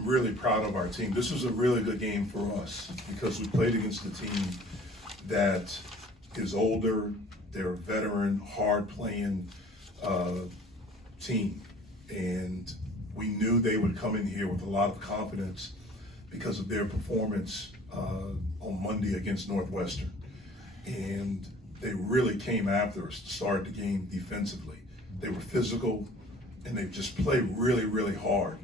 I'm really proud of our team. This was a really good game for us because we played against a team that is older, they're a veteran, hard-playing team. And we knew they would come in here with a lot of confidence because of their performance on Monday against Northwestern. And they really came after us to start the game defensively. They were physical, and they just played really, really hard.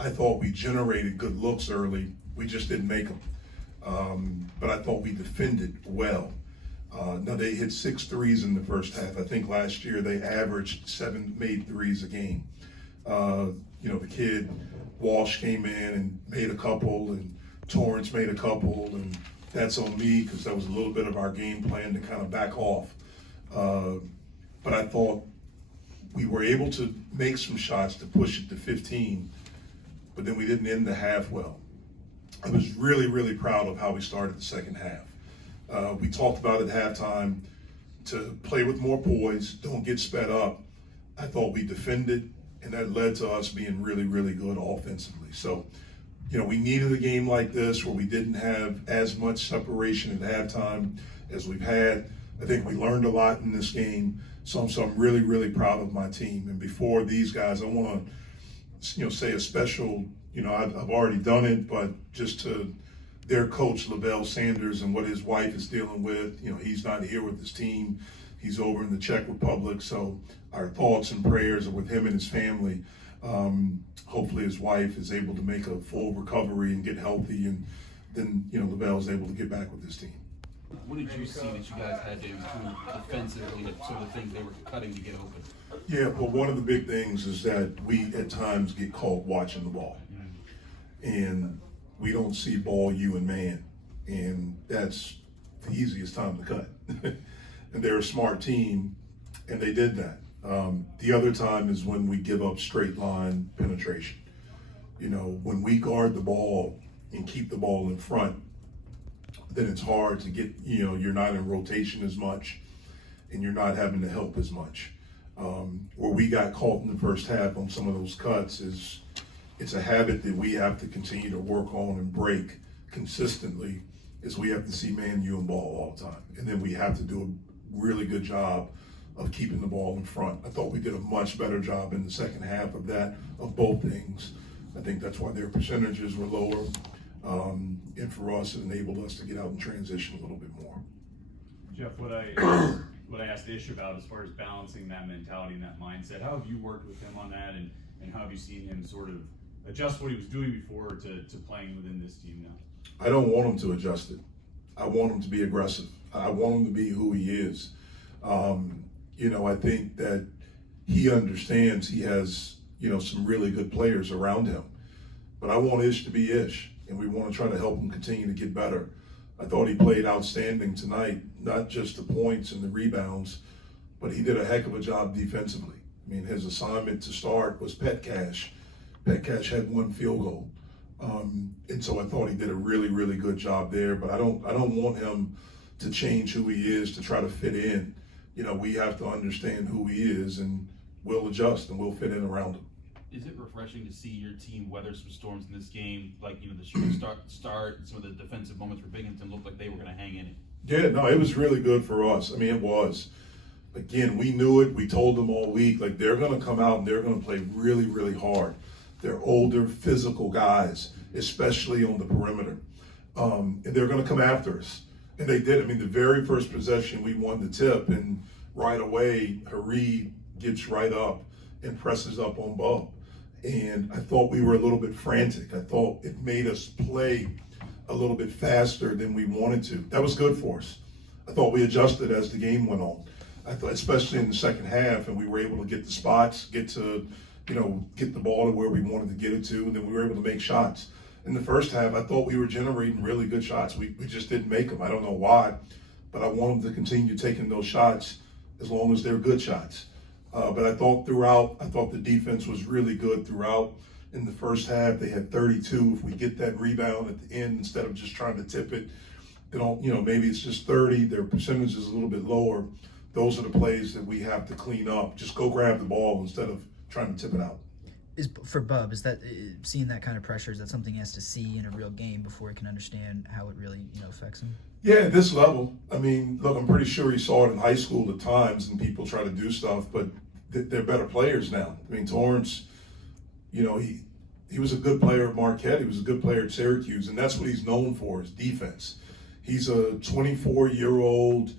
I thought we generated good looks early. We just didn't make them. But I thought we defended well. Now, they hit 6 threes in the first half. I think last year they averaged 7 made threes a game. The kid Walsh came in and made a couple, and Torrance made a couple, and that's on me because that was a little bit of our game plan to kind of back off. But I thought we were able to make some shots to push it to 15, but then we didn't end the half well. I was really, really proud of how we started the second half. We talked about at halftime to play with more poise, don't get sped up. I thought we defended, and that led to us being really, really good offensively. So, we needed a game like this where we didn't have as much separation at halftime as we've had. I think we learned a lot in this game, so I'm really, really proud of my team. And before these guys, I want to, say a special, I've already done it, but just to their coach, Lavelle Sanders, and what his wife is dealing with. He's not here with his team. He's over in the Czech Republic, so our thoughts and prayers are with him and his family. Hopefully his wife is able to make a full recovery and get healthy, and then, Lavelle is able to get back with his team. What did you see that you guys had to improve defensively, some of the things they were cutting to get open? Yeah, well, one of the big things is that we at times get caught watching the ball. And we don't see ball, you and man. And that's the easiest time to cut. And they're a smart team, and they did that. The other time is when we give up straight line penetration. When we guard the ball and keep the ball in front, then it's hard to get, you're not in rotation as much, and you're not having to help as much. Where we got caught in the first half on some of those cuts is it's a habit that we have to continue to work on and break consistently, is we have to see man, you, and ball all the time. And then we have to do a really good job of keeping the ball in front. I thought we did a much better job in the second half of that, of both things. I think that's why their percentages were lower. And for us, it enabled us to get out and transition a little bit more. Jeff, what I asked Ish about as far as balancing that mentality and that mindset, how have you worked with him on that, and how have you seen him sort of adjust what he was doing before to playing within this team now? I don't want him to adjust it. I want him to be aggressive. I want him to be who he is. I think that he understands he has, some really good players around him. But I want Ish to be Ish, and we want to try to help him continue to get better. I thought he played outstanding tonight, not just the points and the rebounds, but he did a heck of a job defensively. I mean, his assignment to start was pet cash. Pet cash had 1 field goal. And so I thought he did a really, really good job there, but I don't want him to change who he is to try to fit in. We have to understand who he is, and we'll adjust and we'll fit in around him. Is it refreshing to see your team weather some storms in this game? Like, the shooting start, some of the defensive moments for Binghamton looked like they were going to hang in it. Yeah, no, it was really good for us. I mean, it was. Again, we knew it. We told them all week, they're going to come out and they're going to play really, really hard. They're older, physical guys, especially on the perimeter. And they're going to come after us. And they did. I mean, the very first possession, we won the tip, and right away, Harid gets right up and presses up on Bo. And I thought we were a little bit frantic. I thought it made us play a little bit faster than we wanted to. That was good for us. I thought we adjusted as the game went on. I thought, especially in the second half, and we were able to get the spots, get the ball to where we wanted to get it to, and then we were able to make shots. In the first half, I thought we were generating really good shots. We just didn't make them. I don't know why, but I want them to continue taking those shots as long as they're good shots. But I thought the defense was really good throughout. In the first half, they had 32. If we get that rebound at the end, instead of just trying to tip it, maybe it's just 30. Their percentage is a little bit lower. Those are the plays that we have to clean up. Just go grab the ball instead of trying to tip it out. is for Bub, is that seeing that kind of pressure, is that something he has to see in a real game before he can understand how it really affects him? Yeah, at this level. I mean, look, I'm pretty sure he saw it in high school at times, and people try to do stuff, but they're better players now. I mean, Torrance, he was a good player at Marquette. He was a good player at Syracuse, and that's what he's known for, is defense. He's a 24-year-old,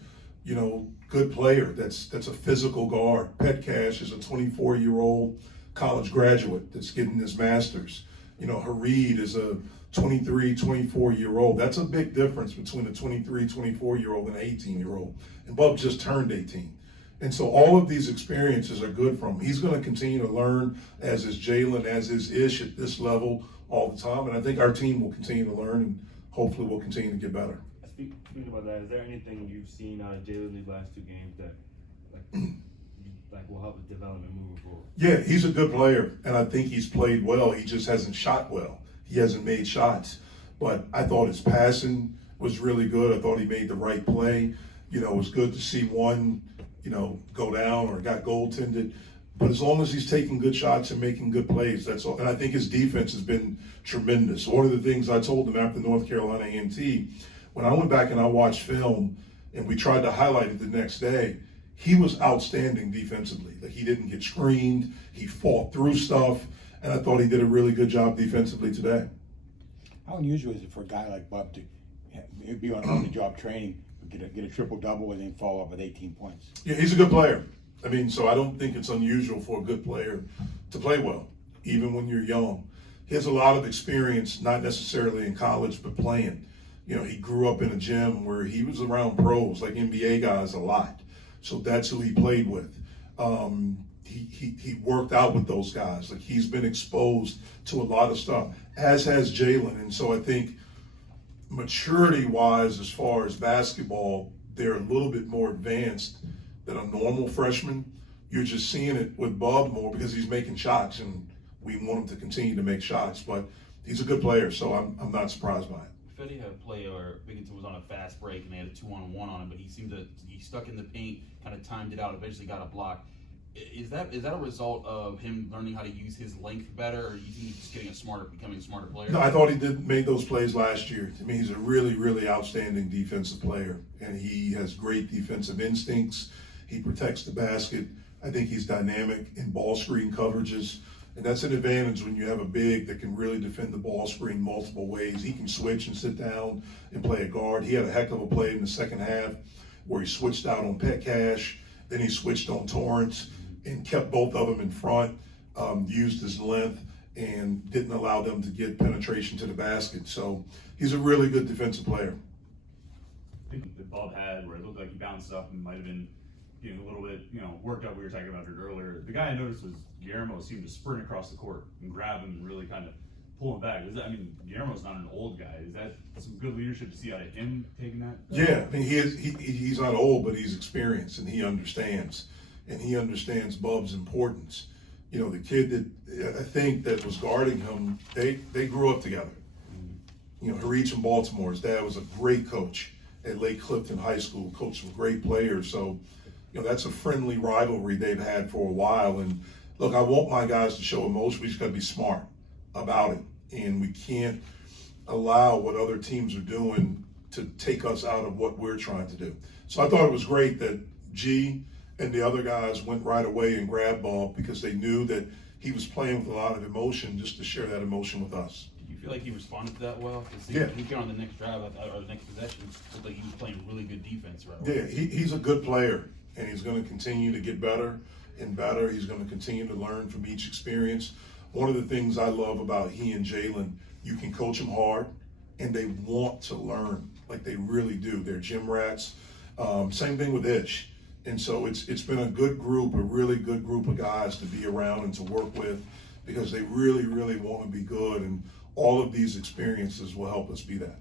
good player. That's a physical guard. Petcash is a 24-year-old college graduate that's getting his master's. Hareed is a 23, 24-year-old. That's a big difference between a 23, 24-year-old and an 18-year-old. And Bub just turned 18. And so all of these experiences are good for him. He's going to continue to learn, as is Jalen, as is Ish at this level all the time. And I think our team will continue to learn, and hopefully we'll continue to get better. Speaking about that, is there anything you've seen out of Jalen these last 2 games that will help his development moving forward? Yeah, he's a good player, and I think he's played well. He just hasn't shot well. He hasn't made shots. But I thought his passing was really good. I thought he made the right play. It was good to see one, go down or got goaltended. But as long as he's taking good shots and making good plays, that's all. And I think his defense has been tremendous. One of the things I told him after North Carolina A&T, when I went back and I watched film and we tried to highlight it the next day, he was outstanding defensively. Like, he didn't get screened, he fought through stuff, and I thought he did a really good job defensively today. How unusual is it for a guy like Bub to be on the job training, get a triple-double, and then follow up with 18 points? Yeah, he's a good player. I mean, so I don't think it's unusual for a good player to play well, even when you're young. He has a lot of experience, not necessarily in college, but playing. He grew up in a gym where he was around pros, like NBA guys, a lot. So that's who he played with. He worked out with those guys. Like, he's been exposed to a lot of stuff, as has Jalen. And so I think maturity-wise, as far as basketball, they're a little bit more advanced than a normal freshman. You're just seeing it with Bub more because he's making shots, and we want him to continue to make shots. But he's a good player, so I'm not surprised by it. Fetty had a play where Binghamton was on a fast break and they had a 2-on-1 on him, but he stuck in the paint, kind of timed it out, eventually got a block. Is that a result of him learning how to use his length better, or do you think he's just becoming a smarter player? No, I thought he made those plays last year. I mean, he's a really, really outstanding defensive player, and he has great defensive instincts. He protects the basket. I think he's dynamic in ball screen coverages. And that's an advantage when you have a big that can really defend the ball screen multiple ways. He can switch and sit down and play a guard. He had a heck of a play in the second half where he switched out on Petcash, then he switched on Torrance and kept both of them in front, used his length, and didn't allow them to get penetration to the basket. So he's a really good defensive player. I think that Bob had where it looked like he bounced up and might have been getting a little bit, worked up. We were talking about it earlier. The guy I noticed was Guillermo seemed to sprint across the court and grab him and really kind of pull him back. Guillermo's not an old guy. Is that some good leadership to see out of him taking that? Yeah, I mean, he's not old, but he's experienced, and he understands. And he understands Bub's importance. The kid that I think that was guarding him, they grew up together. Hareed from Baltimore, his dad was a great coach at Lake Clifton High School, coached some great players. So, that's a friendly rivalry they've had for a while. And look, I want my guys to show emotion. We just got to be smart about it. And we can't allow what other teams are doing to take us out of what we're trying to do. So I thought it was great that G and the other guys went right away and grabbed Bob because they knew that he was playing with a lot of emotion, just to share that emotion with us. Do you feel like he responded to that well? Yeah. He got on the next drive or the next possession, looked like he was playing really good defense right away. Yeah, he's a good player, and he's going to continue to get better and better. He's going to continue to learn from each experience. One of the things I love about he and Jalen, you can coach them hard, and they want to learn, like they really do. They're gym rats. Same thing with Ish. And so it's been a good group, a really good group of guys to be around and to work with because they really, really want to be good. And all of these experiences will help us be that.